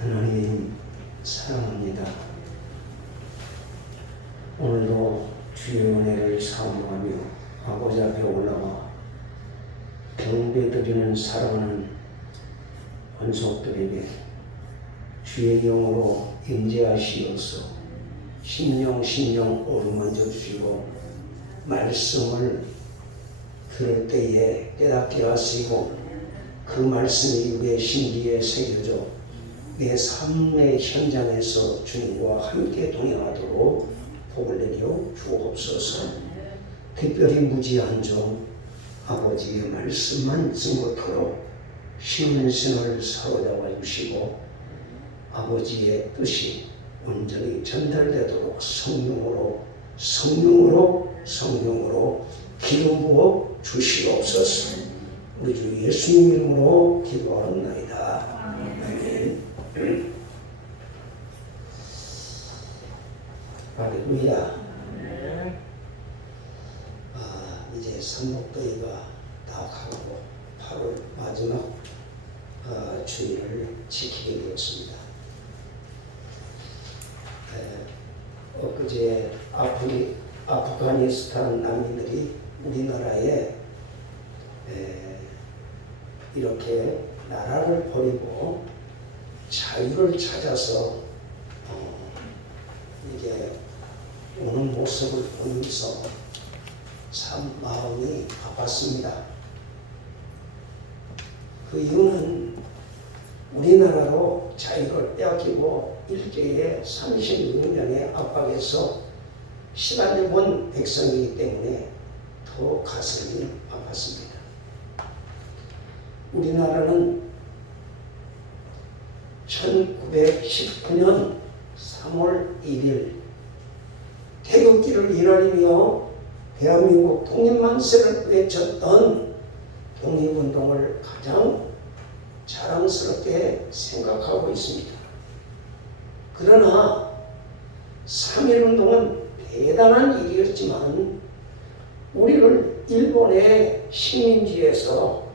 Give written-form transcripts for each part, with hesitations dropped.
하나님 사랑합니다. 오늘도 주의 은혜를 사모하며 아버지 앞에 올라와 경배드리는 사랑하는 권속들에게 주의 영으로 임재하시어서 심령 어루만져 주시고 말씀을 들을 때에 깨닫게 하시고 그 말씀이 우리의 심기에 새겨져 내 삶의 현장에서 주님과 함께 동행하도록 복을 내려 주옵소서. 특별히 무지한 종 아버지의 말씀만 증거토록 쉬운 생을 사로잡아 주시고 아버지의 뜻이 온전히 전달되도록 성령으로 기름 부어 주시옵소서. 우리 주 예수님 이름으로 기도하옵나이다. 아멘. 할렐루야. 이제 삼복더위가 다 가고 8월 마지막 주일을 지키게 되었습니다. 엊그제 아프가니스탄 난민들이 우리나라에 이렇게 나라를 버리고 자유를 찾아서 이게 오는 모습을 보면서 참 마음이 아팠습니다. 그 이유는 우리나라로 자유를 빼앗기고 일제의 36년의 압박에서 시달려 본 백성이기 때문에 더 가슴이 아팠습니다. 우리나라는 1919년 3월 1일 태극기를 일하리며 대한민국 독립만세를 외쳤던 독립운동을 가장 자랑스럽게 생각하고 있습니다. 그러나 3.1운동은 대단한 일이었지만 우리를 일본의 식민지에서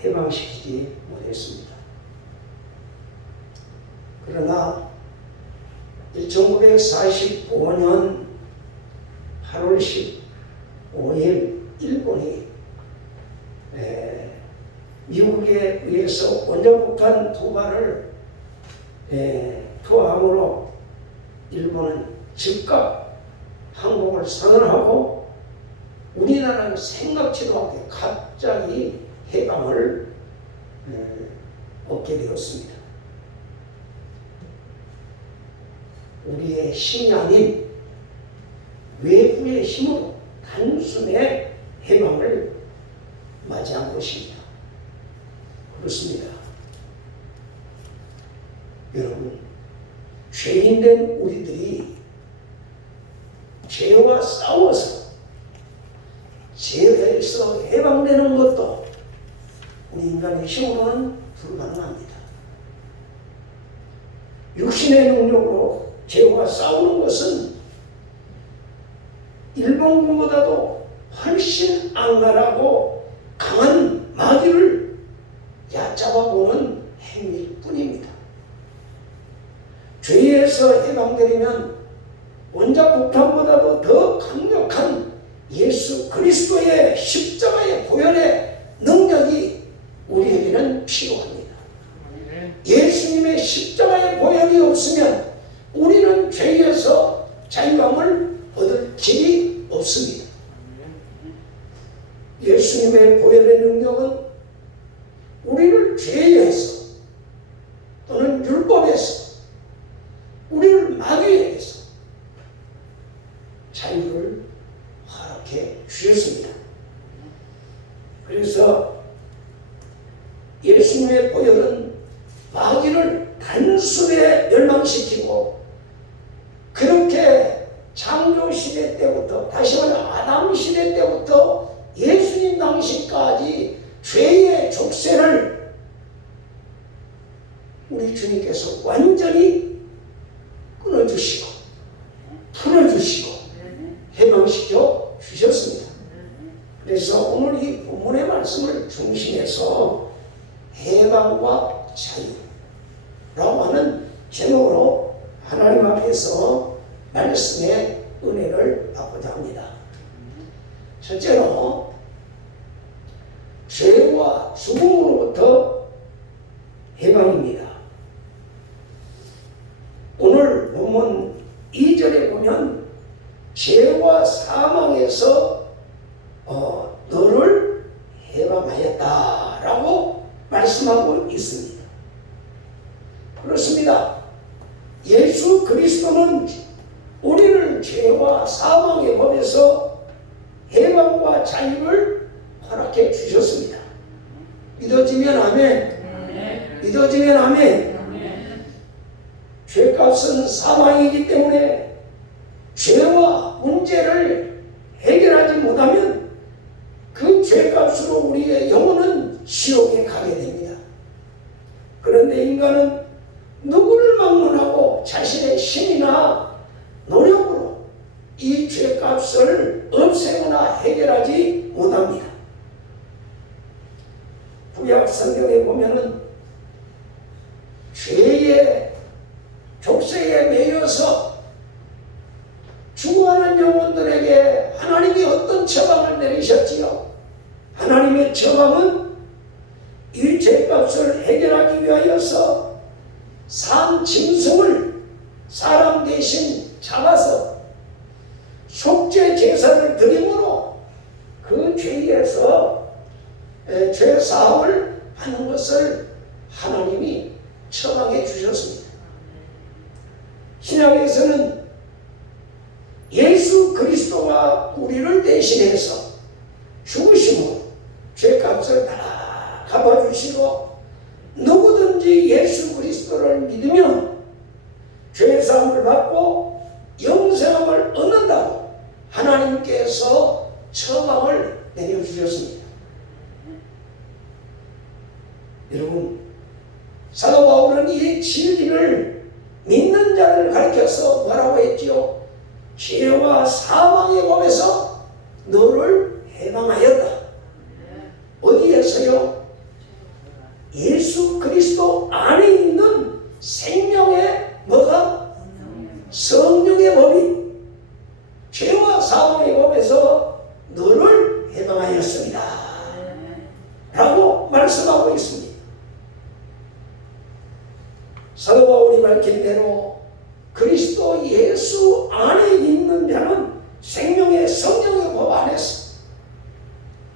해방시키지 못했습니다. 그러나 1945년 8월 15일 일본이 미국에 의해서 원자폭탄 도발을 투하함으로 일본은 즉각 항복을 선언하고 우리나라는 생각지도 않게 갑자기 해방을 얻게 되었습니다. 우리의 힘이 아닌 외부의 힘으로 단숨에 해방을 맞이한 것입니다. 그렇습니다. 여러분, 죄인된 우리들이 죄와 싸워서 죄에서 해방되는 것도 우리 인간의 힘으로는 불가능합니다. 육신의 능력으로 죄와 싸우는 것은 일본군보다도 훨씬 안간하고 강한 마귀를 얕잡아보는 행위일 뿐입니다. 죄에서 해방되려면 원자폭탄보다도 더 강력한 예수 그리스도의 십자가의 보혈의 능력이 우리에게는 필요합니다. 예수님의 십자가의 보혈이 없으면 우리는 죄에서 자유함을 얻을 길이 없습니다. 예수님의 보혈의 능력은 우리를 죄에서 또는 율법에서 우리를 마귀에게서 자유를 허락해 주셨습니다. 그래서 예수님의 보혈은 마귀를 단숨에 멸망시키고 그렇게 창조시대 때부터 다시 말해 아담 시대 때부터 예수님 당시까지 죄의 족쇄를 우리 주님께서 완전히 끊어주시고 풀어주시고 해방시켜 주셨습니다. 그래서 오늘 이 본문의 말씀을 중심해서 해방과 자유, 제목으로 하나님 앞에서 말씀의 은혜를 받고자 합니다. 첫째로 죄와 죽음으로부터 해방입니다. 오늘 본문 2절에 보면 죄와 사망에서 너를 해방하였다라고 말씀하고 있습니다. 그렇습니다. 예수 그리스도는 우리를 죄와 사망의 법에서 해방과 자유를 허락해 주셨습니다. 믿어지면 아멘. 믿어지면 아멘. 죄값은 사망이기 때문에 죄와 문제를 해결하지 못하면 그 죄값으로 우리의 영혼은 지옥에 가게 됩니다. 그런데 인간은 누구를 막론하고 자신의 힘이나 노력으로 이 죄값을 없애거나 해결하지 못합니다. 구약 성경에 보면은 죄의 족쇄에 매여서 죽어가는 영혼들에게 하나님이 어떤 처방을 내리셨지요? 하나님의 처방은 이 죄값을 해결하기 위하여서 산 짐승을 사람 대신 잡아서 속죄 제사를 드림으로 그 죄에서 죄 사함을 하는 것을 하나님이 처방해 주셨습니다. 신약에서는 예수 그리스도가 우리를 대신해서 죽으심으로 죄값을 다 갚아주시고 누구든지 예수 그리스도를 믿으면 죄사함을 받고 영생함을 얻는다고 하나님께서 처방을 내려주셨습니다. 여러분, 사도 바울은 이 진리를 믿는 자를 가리켜서 뭐라고 했지요? 죄와 사망의 법에서 너를 해방하였다. 어디에서요? 예수 그리스도 안에 있는 생명의 뭐가? 성령의 법이 죄와 사망의 법에서 너를 해방하였습니다. 라고 말씀하고 있습니다. 사도 바울이 밝힌 대로 그리스도 예수 안에 있는 자는 생명의 성령의 법 안에서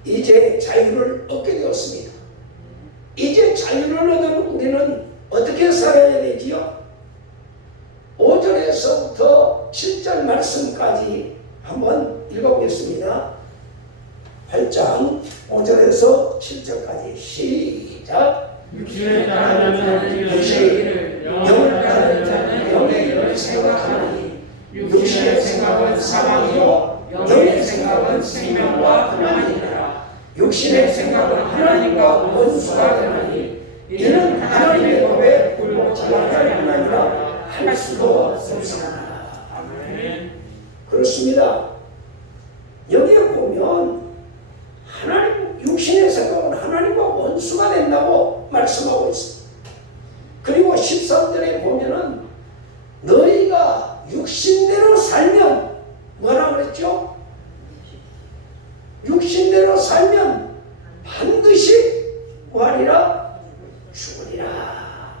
이제 자유를 얻게 되었습니다. 이제 자유를 얻은 우리는 어떻게 살아야 되지요? 5절에서부터 7절 말씀까지 한번 읽어보겠습니다. 8장 5절에서 7절까지 시작. 육신에 따르는 자는 육신의 일을, 영을 따르는 자는 영의 일을 생각하나니 육신의 생각은 사망이요 영의 생각은 생명과 평안이니라. 육신의 생각은 하나님과 원수가 되나니 이는 하나님의 법에 굴복하지 못할 뿐 아니라 할 수도 없으나. 아멘. 그렇습니다. 여기에 보면 하나님, 육신의 생각은 하나님과 원수가 된다고 말씀하고 있습니다. 그리고 13절에 보면은 너희가 육신대로 살면 뭐라고 그랬죠? 육신대로 살면 반드시 뭐하리라? 죽으리라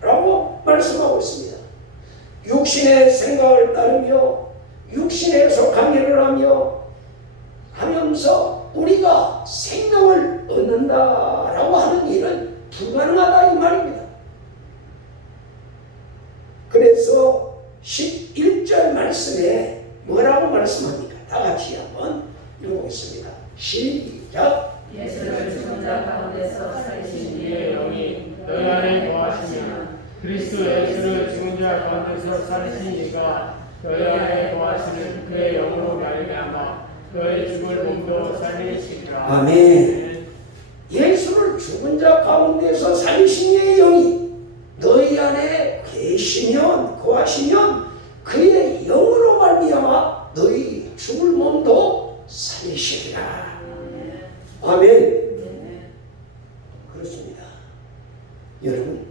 라고 말씀하고 있습니다. 육신의 생각을 따르며 육신에 속한 일을 하면서 우리가 생명을 얻는다라고 하는 일은 불가능하다 이 말입니다. 그래서 11절 말씀에 뭐라고 말씀합니까? 다 같이 한번 읽어보겠습니다. 시작. 예수를 죽은 자 가운데서 살리신 이의 영이 너희 안에 거하시면 그리스도 예수를 죽은 자 가운데서 살리신 이가 너희 안에 거하시는 그의 영으로 말미암아 너의 죽을 몸도 살리시리라. 아멘. 예수를 죽은 자 가운데서 살리신 이의 영이 너희 안에 계시면 거하시면 그의 영으로 말미암아 너희 죽을 몸도 살리시리라. 아멘. 그렇습니다. 여러분,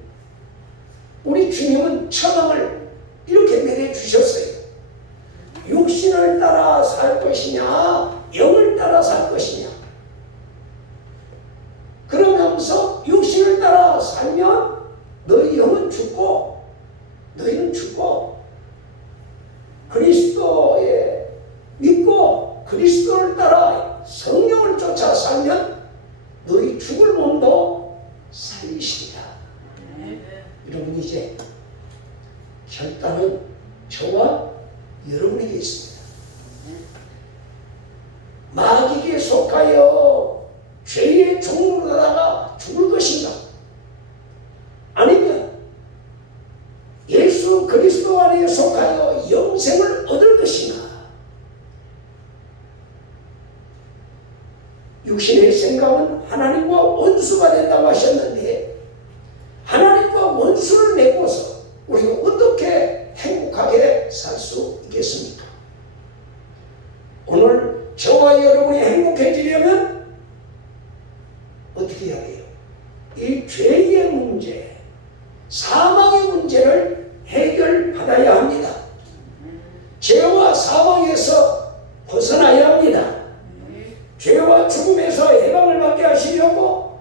우리 주님은 처방을 이렇게 내려주셨어요. 육신을 따라 살 것이냐 영을 따라 살 것이냐. 그러면서 육신을 따라 살면 너희 영은 죽고 너희는 죽고 그리스도에 믿고 그리스도를 따라 성령을 쫓아 살면 너희 죽을 몸도 살리시리라. 여러분 이제 결단은 저와 여러분에게 있습니다. 마귀에게 속하여 죄의 종으로 나다가 죽을 것인가? 아니면 예수 그리스도 안에 속하여 영생을 얻을 것인가? 육신의 생각은 하나님과 원수가 된다고 하셨는데 하나님과 원수를 맺고서 우리가 어떻게 행복하게 살 수 있겠습니까? 오늘 저와 여러분이 행복해지려면 어떻게 해야 돼요? 이 죄의 문제, 사망의 문제를 해결받아야 합니다. 죄와 사망에서 벗어나야 합니다. 죄와 죽음에서 해방을 받게 하시려고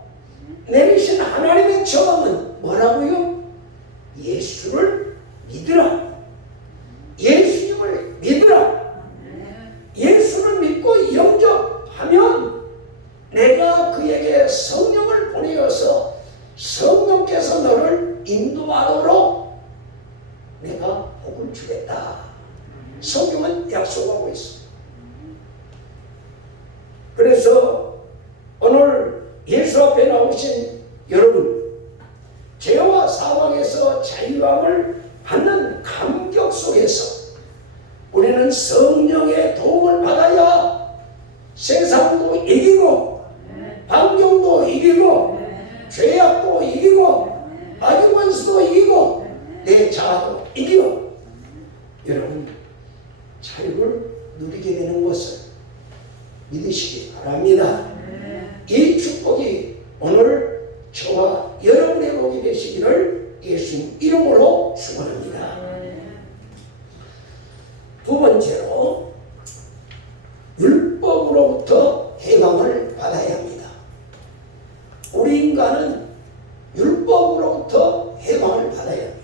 내리신 하나님의 처방은 뭐라고요? 예수를 믿으라. 예수님을 믿으라. 예수를 믿고 영접하면 내가 그에게 성령을 보내어서 성령께서 너를 인도하도록 내가 복을 주겠다. 성경은 약속하고 있습니다. 그래서 오늘 예수 앞에 나오신 여러분, 죄와 사망에서 자유함을 받는 감격 속에서 우리는 성령의 도움을 받아야 세상도 이기고 환경도 이기고 죄악도 이기고 악의 원수도 이기고 내 자아도 이기고 여러분 자유를 누리게 되는 것을 믿으시기 바랍니다. 이 축복이 오늘 저와 여러분의 복이 되시기를 예수님 이름으로 축원합니다. 두 번째로 율법으로부터 해방을 받아야 합니다. 우리 인간은 율법으로부터 해방을 받아야 합니다.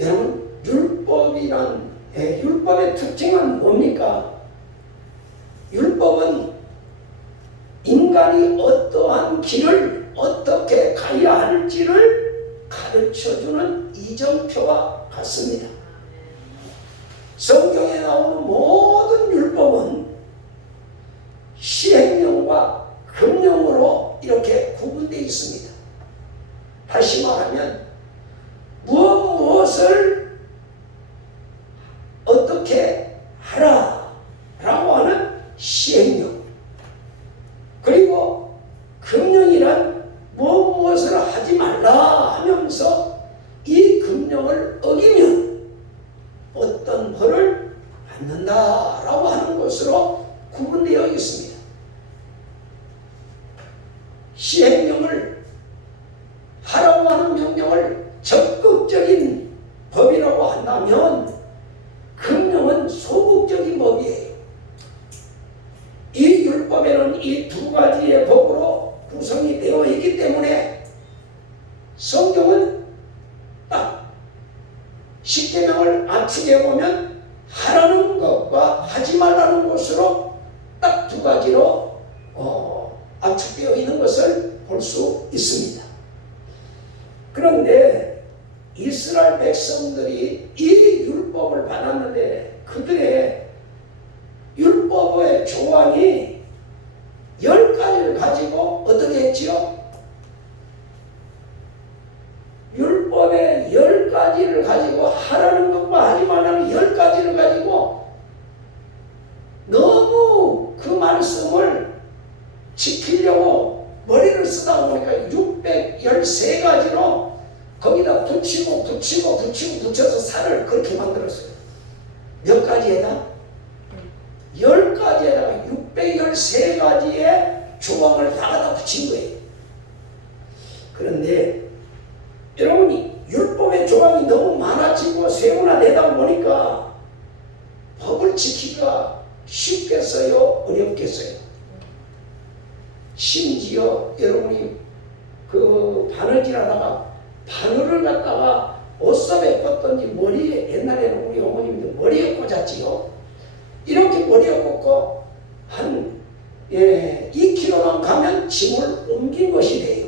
여러분 율법의 특징은 뭡니까? 율법은 인간이 어떠한 길을 어떻게 가야 할지를 가르쳐주는 이정표와 같습니다. 성경에 나오는 모든 율법은 시행령과 금령으로 이렇게 구분되어 있습니다. 다시 말하면 무엇을 어떻게 하라 라고 하는 시행령, 그리고 금령이란 무엇을 하지 말라 하면서 이 금령을 어기면 어떤 벌을 받는다라고 하는 것으로 구분되어 있습니다. 시행령을 하라고 하는 명령을 적극적인 법이라고 한다면 금령은 소극적인 법이에요. 이 율법에는 이 두 가지의 법으로 구성이 되어 있기 때문에 성경은 딱 십계명을 압축해 보면 하라는 것과 하지 말라는 것으로 딱 두 가지로 압축되어 있는 것을 볼 수 있습니다. 그런데 이스라엘 백성들이 이 율법을 받았는데 그들의 율법의 조항이 10가지를 가지고 어떻게 했지요? 율법의 10가지를 가지고 하라는 것과 하지 말라는 10가지를 가지고 너무 그 말씀을 지키려고 머리를 쓰다 보니까 613가지로 거기다 붙여서 살을 그렇게 만들었어요. 몇 가지에다? 10가지에다가 613가지의 조항을 다 갖다 붙인 거예요. 그런데 여러분이 율법 쉽겠어요? 어렵겠어요? 심지어 여러분이 그 바느질하다가 바늘을 갖다가 옷섭에 꽂던지 머리에, 옛날에는 우리 어머님들 머리에 꽂았지요. 이렇게 머리에 꽂고 한 2km만 가면 짐을 옮긴 것이 돼요.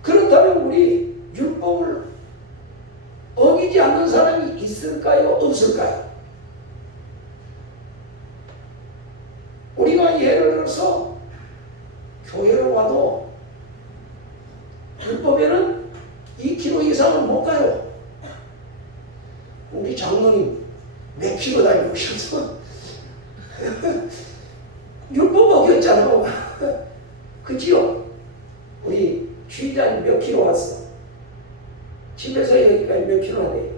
그렇다면 우리 율법을 어기지 않는 사람이 있을까요? 없을까요? 우리가 예를 들어서 교회를 와도 율법에는 2km 이상은 못 가요. 우리 장로님 몇 킬로 다니고 오셔서 율법 어겼잖아요. 그지요? 우리 주의자님 몇 킬로 왔어? 집에서 여기까지 몇 킬로 안 돼요?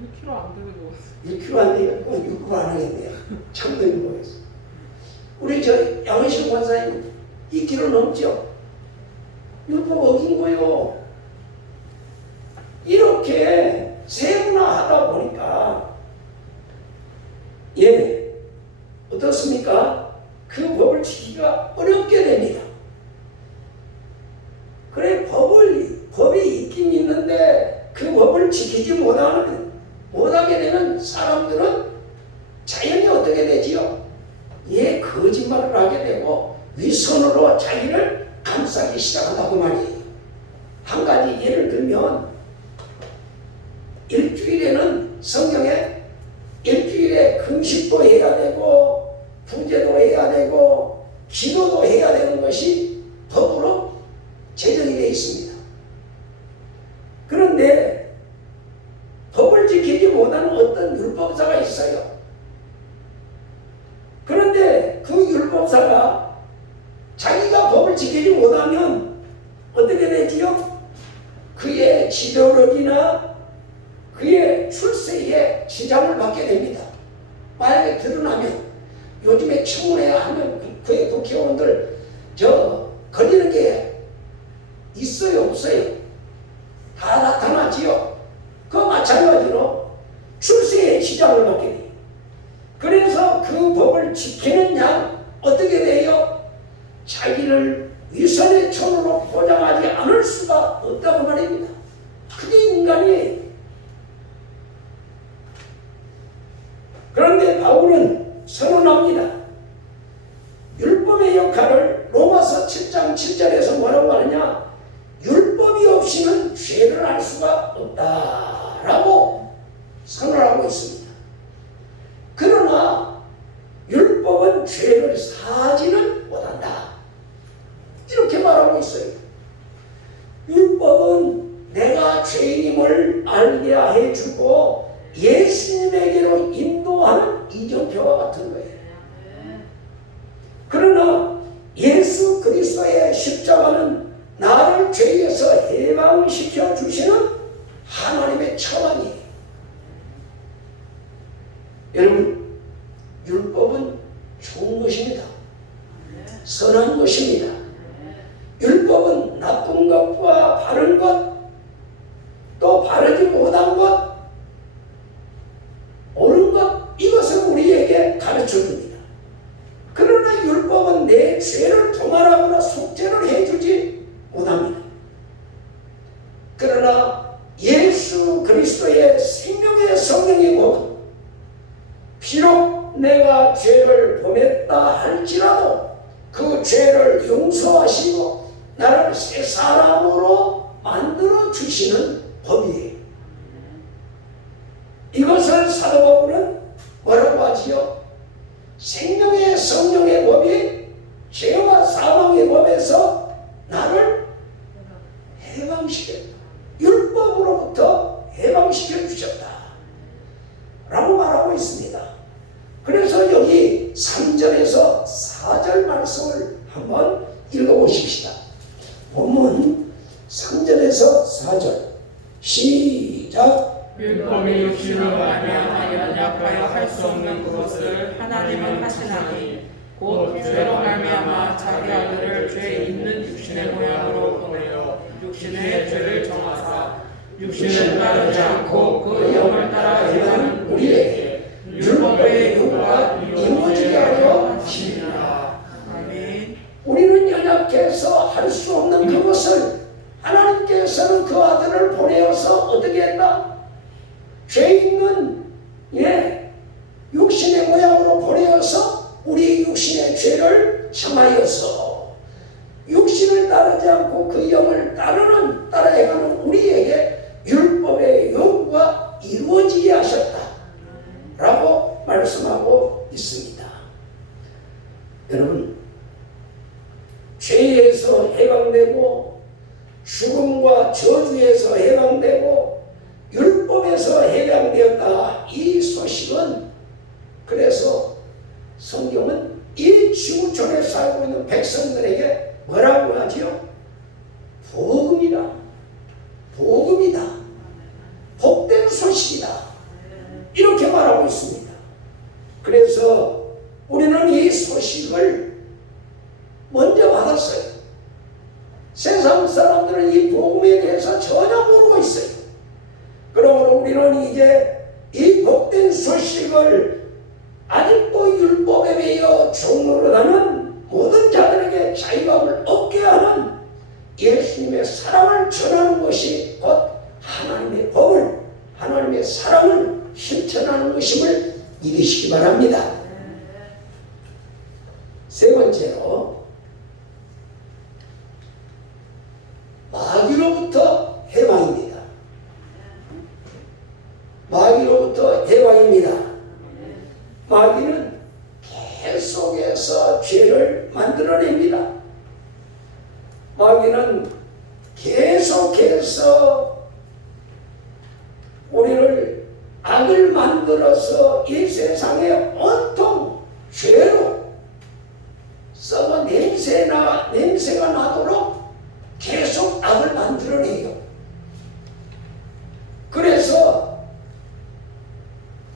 6kg 안 되는 거 같아요. 1kg 안 되면 그건 율법 안 하겠네요. 장로님 모여서. 우리 저 양의실 권사님 2kg 넘죠? 율법 어긴 거요. 이렇게 세분화하다 보니까 어떻습니까? 그 법을 지키기가 어렵게 됩니다. 그래 법이 있긴 있는데 그 법을 지키지 못하게 되는 사람들은 자연히 어떻게 되지요? 거짓말을 하게 되고 위선으로 자기를 감싸기 시작한다고 말이에요. 한 가지 예를 들면 일주일에는 성경에 일주일에 금식도 해야 되고 부제도 해야 되고 기도도 해야 되는 것이 법으로 제정이 되어 있습니다. 그런데 법을 지키지 못하는 어떤 율법사가 있어요. 그런데 그 율법사가 자기가 법을 지키지 못하면 어떻게 되지요? 그의 지도력이나 그의 출세에 지장을 받게 됩니다. 만약에 드러나면 요즘에 청문회 하면 그의 국회의원들 걸리는 게 있어요 없어요? 다 나타나지요. 그 마찬가지로 출세에 지장을 받게 돼요. 그래서 그 법을 지키는 양 어떻게 돼요? 자기를 위선의 천으로 포장하지 않을 수가 없다고 말입니다. 그게 인간이에요. 그런데 바울은 선언합니다. 율법의 역할을 로마서 7장 7절에서 뭐라고 하느냐? 율법이 없이는 죄를 할 수가 없다라고 선언하고 있습니다. 그러나 율법은 죄를 사지는 못한다. 이렇게 말하고 있어요. 율법은 내가 죄인임을 알게 해주고 예수님에게로 인도하는 이정표와 같은 거예요. 그러나 예수 그리스도의 십자가는 나를 죄에서 해방시켜 주시는 하나님의 처방이에요. 여러분, 율법은 좋은 것입니다. 선한 것입니다. 율법은 나쁜 것과 바른 것, 또 바르지 못한 것, 옳은 것, 이것을 우리에게 가르쳐 줍니다. 그러나 율법은 내 죄를 도말하거나 속죄를 해주지 못합니다. 그러나 예수 그리스도의 생명의 성령의 법은 비록 내가 죄를 범했다 할지라도 그 죄를 용서하시고 나를 새 사람으로 만들어 주시는 법이에요. 이것을 사도 바울은 뭐라고 하지요? 생명의 성령의 법이 죄와 사망의 법에서 나를 해방시켰다. 율법으로부터 해방시켜 주셨다 라고 말하고 있습니다. 그래서 여기 3절에서 4절 말씀을 한번 읽어보십시다. 본문 3절에서 4절 시작. 율법이 육신으로 말미암아 연약하여 할 수 없는 그것을 하나님은 하시나니 곧 죄로 말미암아 자기 아들을 죄 있는 육신의 모양으로 보내어 육신의 죄를 정하사 육신을 따르지 않고 그 영을 따라 행하는 우리에게 율법의 요구와 그 아들을 보내어서 어떻게 했다? 죄 있는 육신의 모양으로 보내어서 우리 육신의 죄를 참하여서 육신을 따르지 않고 그 영을 따라해가는 우리에게 율법의 요구가 이루어지게 하셨다 라고 말씀하고 있습니다. 여러분, 죄에서 해방되고 죽음과 저주에서 해방되고 율법에서 해방되었다. 이 소식은, 그래서 성경은 이 지구촌에 살고 있는 백성들에게 뭐라고 하지요? 복음이다. 복음이다. 복된 소식이다. 이렇게 말하고 있습니다. 그래서 우리는 이 소식을 먼저 받았어요. 세상 사람들은 이 복음에 대해서 전혀 모르고 있어요. 그러므로 우리는 이제 이 복된 소식을 아직도 율법에 매여 종노릇하는 모든 자들에게 자유함을 얻게 하는 예수님의 사랑을 전하는 것이 곧 하나님의 법을, 하나님의 사랑을 실천하는 것임을 믿으시기 바랍니다. 세 번째로, 마귀로부터 해방입니다. 마귀로부터 해방입니다. 마귀는 계속해서 죄를 만들어냅니다. 마귀는 계속해서 우리를 악을 만들어서 이 세상에 온통 죄로 썩어 냄새가 나도록 계속 악을 만들어내요. 그래서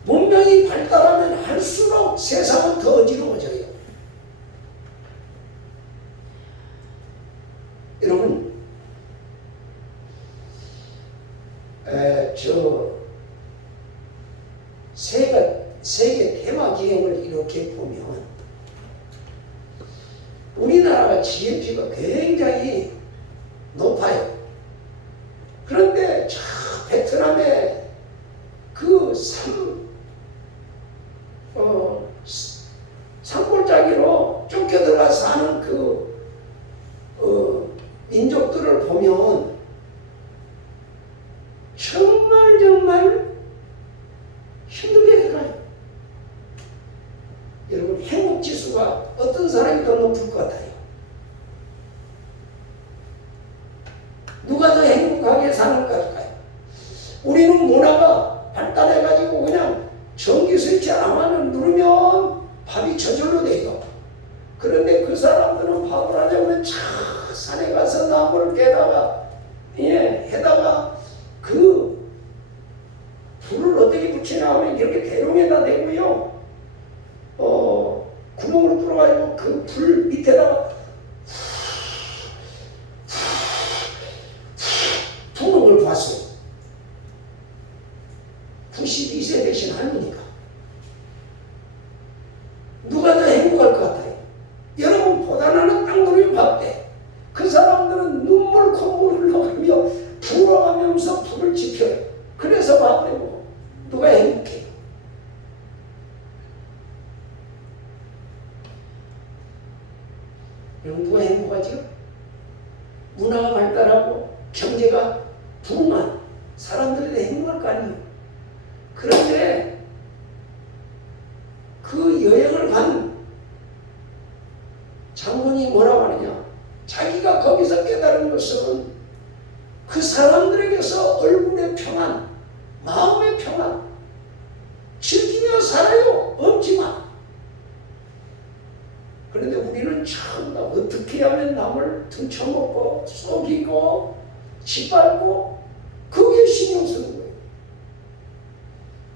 문명이 발달하면 할수록 세상은 더 어지러워져요. 여러분, 세계 테마 기행을 이렇게 보면 우리나라가 GNP가 굉장히 높아요. 그런데 저 베트남의 그 산골짜기로 쫓겨 들어가 사는 그 민족들을 보면 정말 힘들게 살아요. 여러분, 행복지수가 어떤 사람이 더 높을 것 같아요? 누가 더 행복하게 사는 것 같아요? 우리는 문화가 발달해가지고 그냥 전기 스위치 하나만 누르면 밥이 저절로 돼요. 그런데 그 사람들은 밥을 하려면 산에 가서 나무를 깨다가 해다가 그 불을 어떻게 붙이냐 하면 이렇게 대롱에다 대고요, 구멍을 뚫어가지고 그 불 밑에다가 부는 걸 봤어요. 92세 되신 할머니가. 누가 더 행복할 것 같아요? 여러분, 보다나는 땅놀이 봤대. 그 사람들은 눈물 콧물 흘러가며 불어가면서 불을 지펴요. 그래서 봤대고 누가 행복해요? 여러분, 누가 행복하죠? 문화가 발달하고 경제가 부흥한 사람들이 행복할 거 아니에요. 그런데 그 여행을 간 장군이 뭐라고 하느냐, 자기가 거기서 깨달은 것은 그 사람들에게서 얼굴의 평안, 마음의 평안, 즐기며 살아요. 없지만. 그런데 우리는 참 어떻게 하면 남을 등쳐먹고 속이고 짓밟고 그게 신경 쓰는 거예요.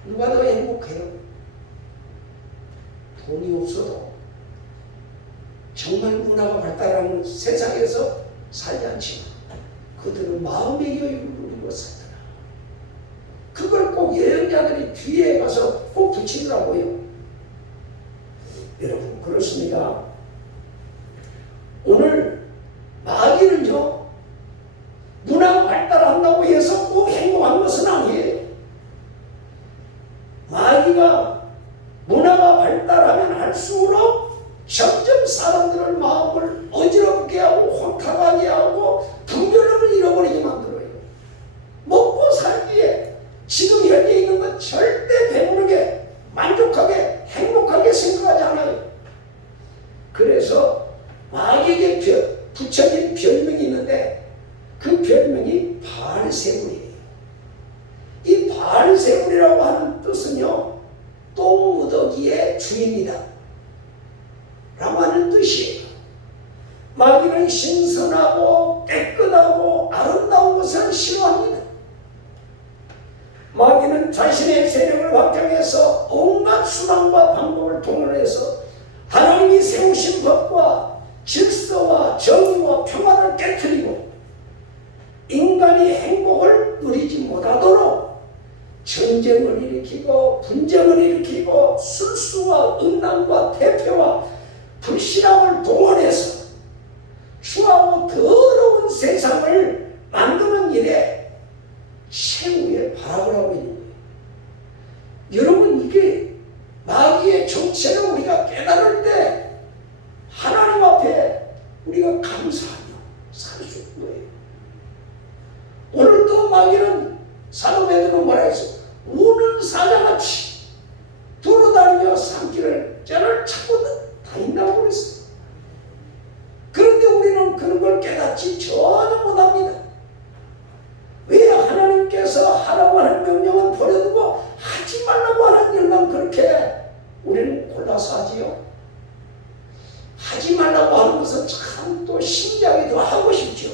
누가 더 행복해요? 돈이 없어도 정말 문화가 발달하는 세상에서 살지 않지만 그들은 마음의 여유를 누리고 살더라. 그걸 꼭 여행자들이 뒤에 가서 꼭 붙이더라고요. 여러분, 그렇습니다. 오늘 마귀는요, 문화가 발달하는 만나고 해서 꼭 행복한 것은 아니에요. 마귀가 문화가 발달하면 할수록 점점 사람들의 마음을 어지럽게 하고 혼탁하게 하고 분별력을 잃어버리게 만들어요. 먹고 살기에 지금 현재 있는 건 절대 배부르게 만족하게 행복하게 생각하지 않아요. 그래서 마귀에게 붙여진 별명이 있는데 그 별명이 바알세불이에요. 이 바알세불이라고 하는 뜻은요, 똥무더기의 주인이다 라고 하는 뜻이에요. 마귀는 신선하고 깨끗하고 아름다운 것을 싫어합니다. 마귀는 자신의 세력을 확장해서 온갖 수단과 방법을 동원해서 하나님이 세우신 법과 질서와 정의와 평안을 깨트리고 인간이 행복을 누리지 못하도록 전쟁을 일으키고 분쟁을 일으키고 술수와 음란과 대표와 불신앙을 동원해서 추하고 더러운 세상을 만드는 일에 최후의 발악을 하고 있는 거예요. 여러분, 이게 마귀의 정체를 우리가 깨달을 때 하나님 앞에 우리가 감사하며 살 수 있는 거예요. 오늘도 마귀는 사도 베드로는 뭐라 했어? 우는 사자같이 돌아다니며 산길을 쟤를 찾고 다닌다고 그랬어요. 그런데 우리는 그런 걸 깨닫지 전혀 못합니다. 왜 하나님께서 하라고 하는 명령은 버려두고 하지 말라고 하는 일만 그렇게 우리는 골라서 하지요? 하지 말라고 하는 것은 참 또 신기하게 더 하고 싶죠.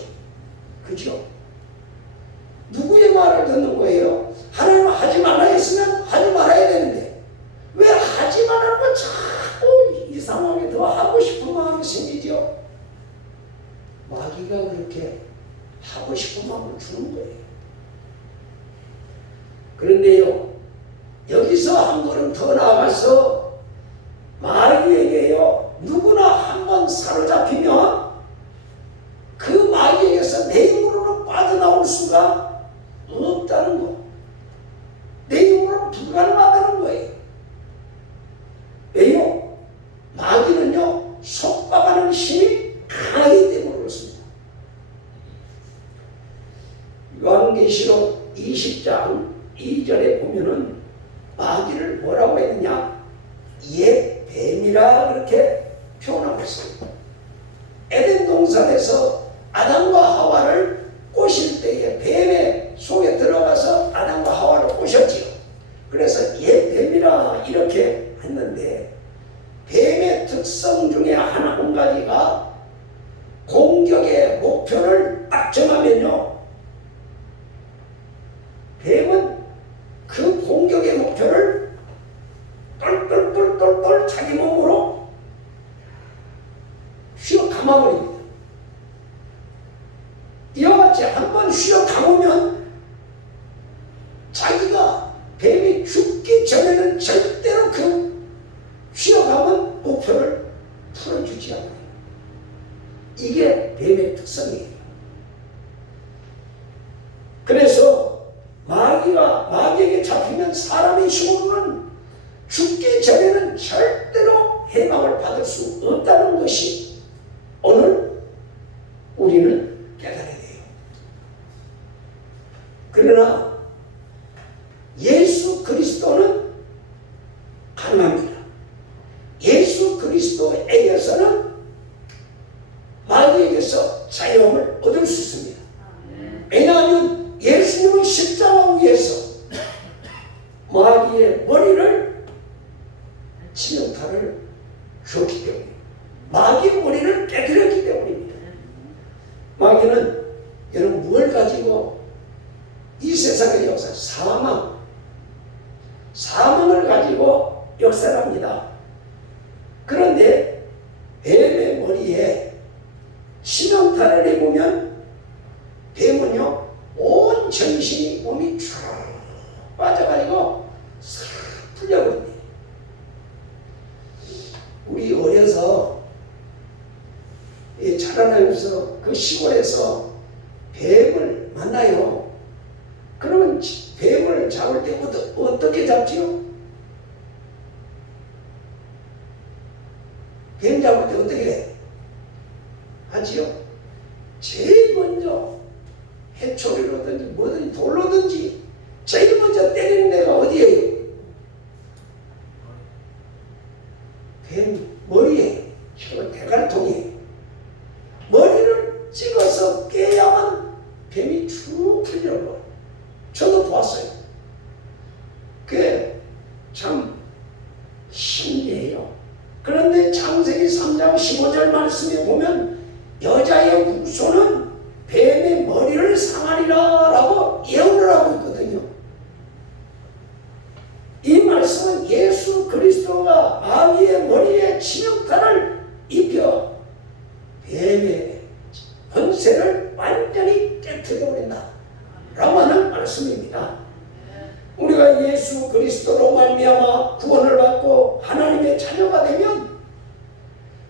그죠? 누구의 말을 듣는 거예요? 하나님은 하지 말라 했으면 하지 말아야 되는데 왜 하지 말라는 걸 자꾸 이상하게 더 하고 싶은 마음이 생기죠? 마귀가 그렇게 하고 싶은 마음을 주는 거예요. 그런데요, 여기서 한 걸음 더 나아가서 마귀에게요, 누구나 한번 사로잡히면 그 마귀에게서 내 힘으로는 빠져나올 수가 없다는 거. 내 힘으로는 불가능하다는 거예요. 왜요? 마귀는요, 속박하는 힘이 강하기 때문에 그렇습니다. 요한계시록 20장 2절에 보면은 마귀를 뭐라고 했느냐? 옛 뱀이라 그렇게 표현하고 있습니다. 에덴 동산에서 아담과 하와를 꼬실 때에 뱀의 속에 들어가서 아담과 하와를 꼬셨지요. 그래서 옛 뱀이라 이렇게 했는데 뱀의 특성 중에 한 가지가 공격의 목표를 딱 정하면요, 뱀은 그 공격의 목표를 똘똘똘똘똘 자기 몸으로 휘어 감아버립니다. 이와 같이 한번 휘어 감으면 자기가 뱀이 죽기 전에는 절대로 그 휘어 감은 목표를 풀어주지 않아요. 이게 뱀의 특성이에요. 그래서 마귀에게 잡히면 사람의 힘으로는 죽기 전에는 절대로 해방을 받을 수 없다는 것이 오늘 우리는 깨달아야 돼요. 그러나 예수 그리스도는 가능합니다. 예수 그리스도에게서는 마귀에게서 자유함을 얻을 수 있습니다. 왜냐하면 예수님은 십자가 위에서 마귀의 머리를 치명타를 주었기 때문에, 마귀의 머리를 깨뜨렸기 때문입니다. 마귀는 여러분 뭘 가지고 이 세상의 역사, 사망을 가지고 역사를 합니다. 그런데 뱀의 머리에 치명타를 입으면 뱀은요, 온 정신이 몸이 쭉 빠져가지고 싹 풀려버립니다. 우리 어려서 자라나면서 그 시골에서 뱀을 만나요. 어떻게 잡지요? 뱀 잡을 때 어떻게 하지요? 제일 먼저 해초리로든지 뭐든지 돌로든지 제일 먼저 때리는 데가 어디예요? 뱀 머리에, 대갈통이에요. 머리를 찍어서 깨야만 뱀이 쭉 풀려요. 저도 보았어요. 그게 참 신기해요. 그런데 창세기 3장 15절 말씀에 보면 여자의 후손은 뱀의 머리를 상하리라 라고 예언을 하고 있거든요. 이 말씀은 예수 그리스도가 마귀의 머리에 치명타를 입혀 뱀의 권세를 완전히 깨뜨려버린다 라고 하는 말씀입니다. 우리가 예수 그리스도로 말미암아 구원을 받고 하나님의 자녀가 되면,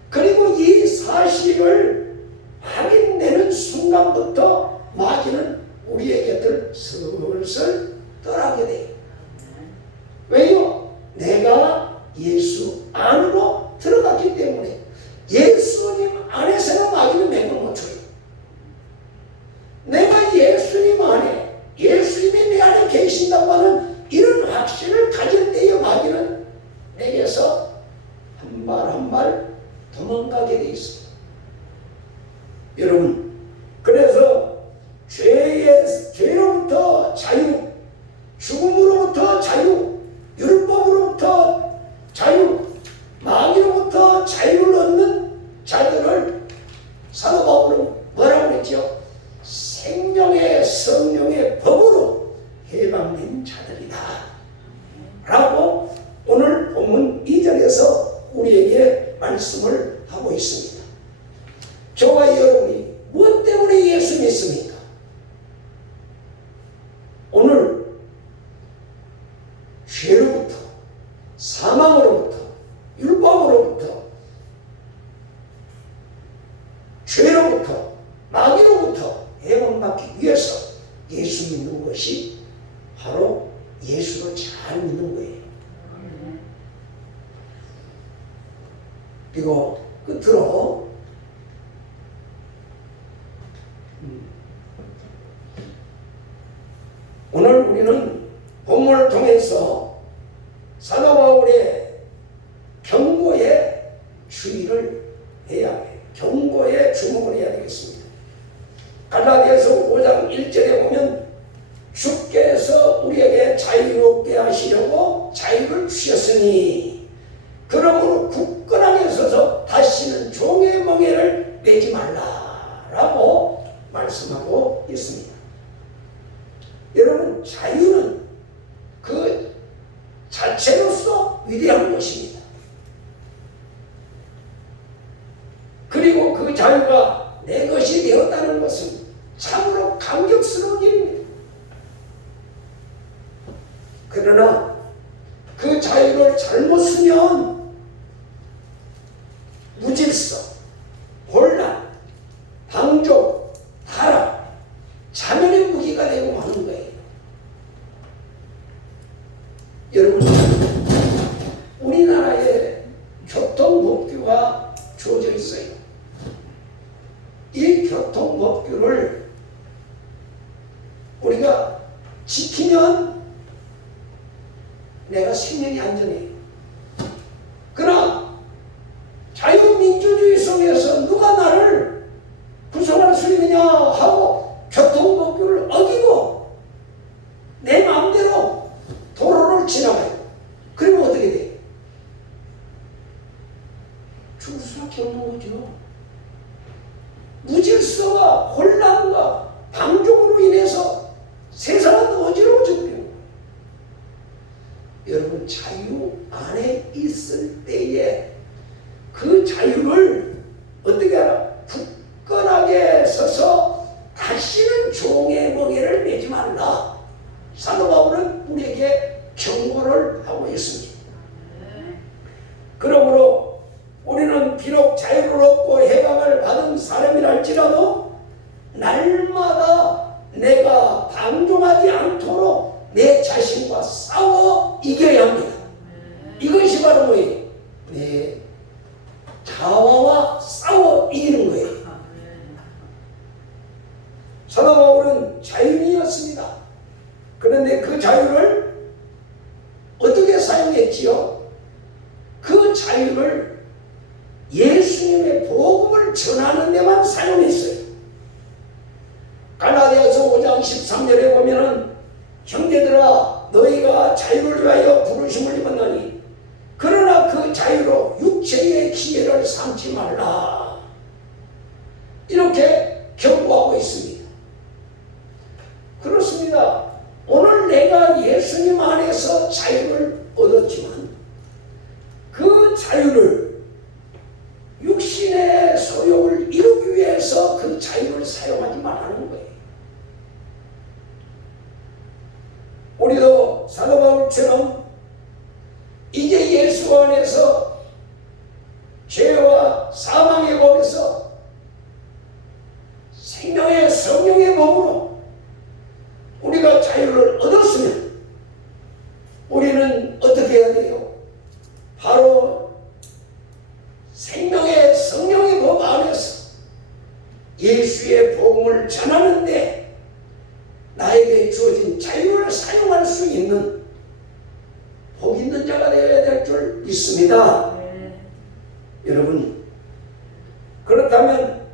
그리고 이 사실을 확인되는 순간부터 마귀는 우리의 곁을 슬슬 떠나게 돼요. 왜요? 내가 예수 안으로 들어갔기 때문에. 예수님 안에서는 마귀는 맥을 못 쳐요. 내가 예수님 안에, 예수님이 내 안에 계신다고 하는 이런 확신을 가질 때에 마귀는 내게서 한 발 한 발 도망가게 돼 있습니다. 여러분, 그래서 죄로부터 자유, 죽음으로부터 자유, 율법으로부터 자유, 마귀로부터 자유를 얻는 자들을 사도 바울은 뭐라고 했죠? 생명의 성령의 법으로 해방된 자들이다 라고 오늘 본문 2절에서 우리에게 말씀을 하고 있습니다. 저와 여러분이 무엇 때문에 예수 믿습니까? 오늘 죄로부터, 사망으로부터, 율법으로부터, 죄로부터, 마귀로부터 해방받기 위해서 예수 믿는 것이 바로 예수로 잘 믿는 거예요. 그리고 끝으로 오늘 우리는 본문을 통해서 사도 바울의 경고에 주의를 해야 해요. 경고에 주목을 해야 되겠습니다. 갈라디아서 5장 1절에 보면 주께서 우리에게 자유롭게 하시려고 자유를 주셨으니 그러므로 굳건하게 서서 다시는 종의 멍에를 매지 말라라고 말씀하고 있습니다. 여러분, 자유는 그 자체로서 위대한 것입니다. 그리고 그 자유가 내 것이 되었다는 것은 참으로 감격스러운 일입니다. 그러나 그 자유를 잘못 쓰면 무질서, 혼란, 방종, 타락, 자멸의 무기가 되고 하는 거예요. 여러분, 우리나라에 교통법규가 주어져 있어요. 이 교통법규를 우리가 지키면 내가 생명이 안전해요. 그러나 자유민주주의 속에서 누가 나를 구속할 수 있느냐 하고 교통법규를 어기고 내 마음대로 도로를 지나가요. 그러면 어떻게 돼요? 죽을 수밖에 없는 거죠. 무질서와 혼란과 방종으로 인해서 세상은 어지러워졌대요. 여러분, 자유 안에 있을 때에 그 자유를 어떻게 하라? 굳건하게 서서 다시는 종의 멍에를 매지 말라. 사도 바울은 우리에게 경고를 하고 있습니다. 그러므로 우리는 비록 자유를 얻고 해방을 받은 사람이랄지라도 날마다 내가 방종하지 않도록 내 자신과 싸워 이겨야 합니다. 이것이 바로 뭐예요? 네, 자아와 싸워 이기는 거예요. 사도 바울은 자유인이었습니다. 그런데 그 자유를 어떻게 사용했지요? 그 자유를 예수님의 복음을 전하는 데만 사용했어요. 갈라디아서 5장 13절에 보면은 형제들아 너희가 자유를 위하여 부르심을 입었나니 그러나 그 자유로 육체의 기회를 삼지 말라. 이렇게 경고하고 있습니다. 그렇습니다. 오늘 내가 예수님 안에서 자유를 얻었지만 그 자유를 육신의 소욕을 이루기 위해서 그 자유를 사용하지 말라는 거예요. 우리도 사도 바울처럼 이제 예수 안에서 죄와 사망의 법에서 생명의 성령의 법으로 우리가 자유를 얻었으면 우리는 어떻게 해야 돼요? 바로 생명의 성령의 법 안에서 예수의 복음을 전하는데 나에게 주어진 자유를 사용할 수 있는 복 있는 자가 되어야 될 줄 믿습니다. 여러분, 그렇다면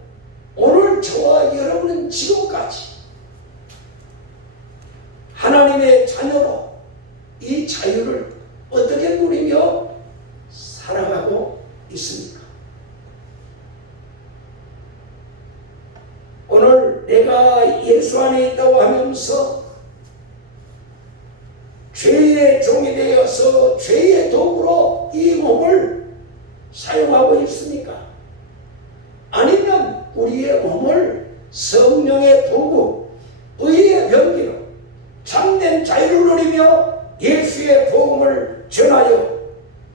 오늘 저와 여러분은 지금까지 하나님의 자녀로 이 자유를 어떻게 누리며 살아가고 있습니까? 오늘 내가 예수 안에 있다고 하면서 죄의 종이 되어서 죄의 도구로 이 몸을 사용하고 있습니까? 아니면 우리의 몸을 성령의 도구, 의의 병기로 참된 자유를 누리며 예수의 복음을 전하여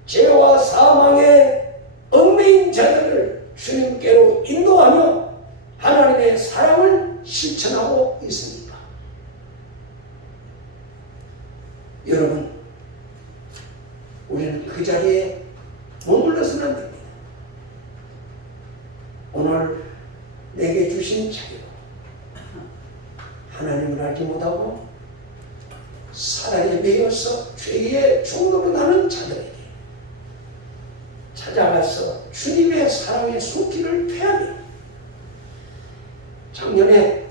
죄와 사망의 얽매인 자들을 주님께로 인도하며 하나님의 사랑을 실천하고 있습니까? 여러분, 우리는 그 자리에 머물러서는 안 됩니다. 오늘 내게 주신 자유, 하나님을 알지 못하고 사랑에 매여서 죄의 종로로 나는 자들에게 찾아가서 주님의 사랑의 손길을 펴야 돼요. 작년에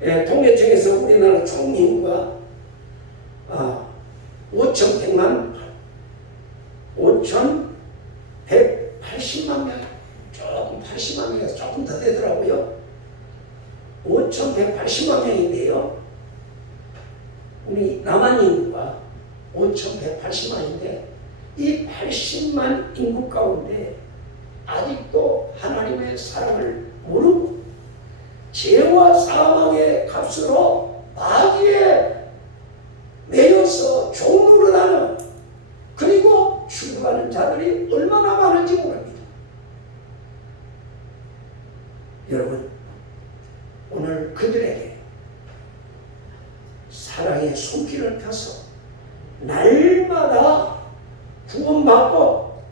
통계청에서 우리나라 총인구가 5,180만 명, 조금 80만 명에서 조금 더 되더라고요. 5,180만 명인데요. 우리 남한 인구가 5,180만인데 이 80만 인구 가운데 아직도 하나님의 사랑을 모르고 죄와 사망의 값으로 마귀에 매여서 종로로 나는 그리고 죽어가는 자들이 얼마나 많은지 모릅니다. 여러분, 오늘 그들에게 사랑의 손길을 펴서 날마다 구원받고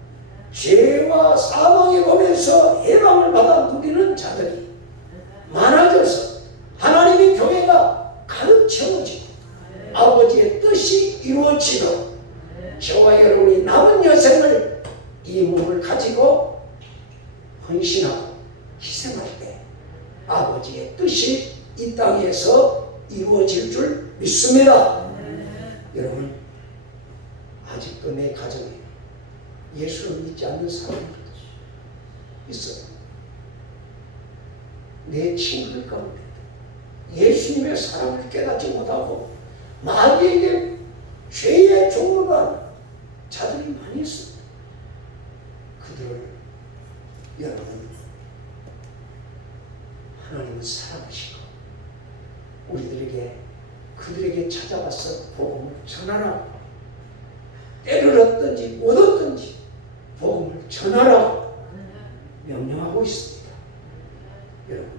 죄와 사망의 법에서 해방을 받아 누리는 자들이 많아져서 하나님의 교회가 가득 채워지고 아버지의 뜻이 이루어지도록 저와 여러분이 남은 여생을 이 몸을 가지고 헌신하고 희생할 때 아버지의 뜻이 이 땅에서 이루어질 줄 믿습니다. 여러분, 아직도 내 가정에 예수를 믿지 않는 사람이 있어요. 내 친구들 가운데 예수님의 사랑을 깨닫지 못하고 마귀에게 죄의 종으로 한 자들이 많이 있습니다. 그들을 여러분, 하나님은 사랑하시고 그들에게 찾아가서 복음을 전하라. 때를 얻든지 못 얻든지 복음을 전하라 명령하고 있습니다. 여러분,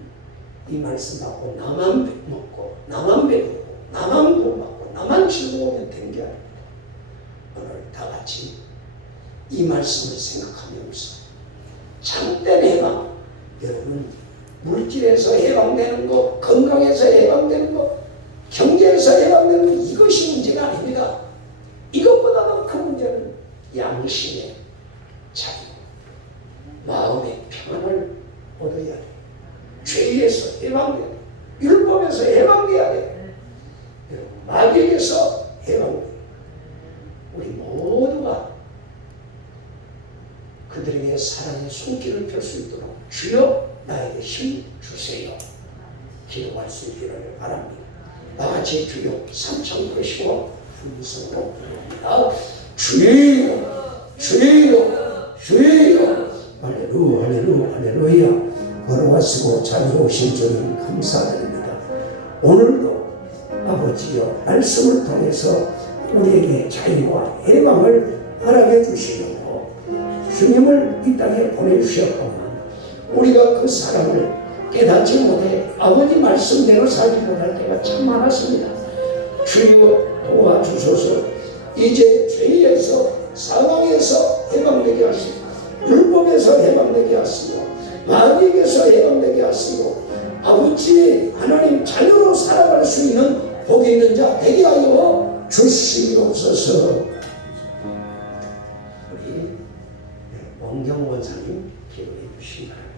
이 말씀 받고 나만 먹고 나만 배우고 나만 구원받고 나만 즐거우면 된 게 아닙니다. 다 같이 이 말씀을 생각하면서 참된 해방, 여러분 물질에서 해방되는 것, 건강에서 해방되는 것, 경제에서 해방되는 것, 이것이 문제가 아닙니다. 이것보다도 큰 문제는 양심의 자유, 마음의 평안을 얻어야 돼. 죄에서 해방돼야 돼. 율법에서 해방돼야 돼. 마귀에게서 해방돼. 우리 모두가 그들에게 사랑의 손길을 펼 수 있도록 주여 나에게 힘 주세요. 기도할 수 있기를 바랍니다. 나같이 주여 삼창 것이고 한성으로 주여 주여 주여 할렐루야 할렐루야 할렐루야. 걸어가시고 자유로우신 주님 감사드립니다. 오늘도 아버지여 말씀을 통해서 우리에게 자유와 해방을 허락해 주시려고 주님을 이 땅에 보내주셨건만 우리가 그 사랑을 깨닫지 못해 아버지 말씀대로 살지 못할 때가 참 많았습니다. 주여 도와주소서. 이제 죄에서 사망에서 해방되게 하시고 율법에서 해방되게 하시고 마귀에게서 해방되게 하시고 아버지 하나님 자녀로 살아갈 수 있는 복이 있는 자 되게 하여 주시옵소서. 우리 원경 원사님 기도해 주시기 바랍니다.